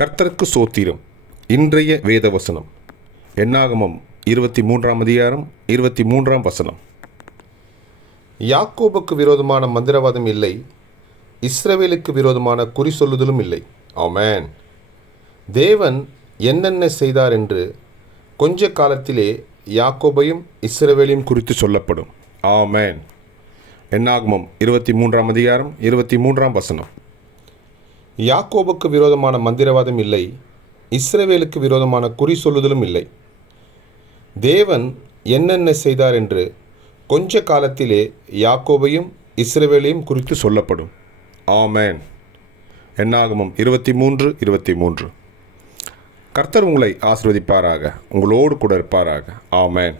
கர்த்தருக்கு சோத்திரம். இன்றைய வேத வசனம் எண்ணாகமம் இருபத்தி மூன்றாம் அதிகாரம் இருபத்தி மூன்றாம் வசனம். யாக்கோபுக்கு விரோதமான மந்திரவாதம் இல்லை. இஸ்ரவேலுக்கு விரோதமான குறி சொல்லுதலும் இல்லை. ஆமேன். தேவன் என்னென்ன செய்தார் என்று கொஞ்ச காலத்திலே யாக்கோபையும் இஸ்ரவேலையும் குறித்து சொல்லப்படும். ஆமேன். எண்ணாகமம் இருபத்தி மூன்றாம் அதிகாரம் இருபத்தி மூன்றாம் வசனம். யாக்கோபுக்கு விரோதமான மந்திரவாதம் இல்லை இஸ்ரவேலுக்கு விரோதமான குறி சொல்லுதலும் இல்லை. தேவன் என்னென்ன செய்தார் என்று கொஞ்ச காலத்திலே யாக்கோபையும் இஸ்ரவேலையும் குறித்து சொல்லப்படும். ஆமேன். எண்ணாகமம் இருபத்தி மூன்று இருபத்தி மூன்று கர்த்தர் உங்களை ஆசிர்வதிப்பாராக உங்களோடு கூட இருப்பாராக. ஆமேன்.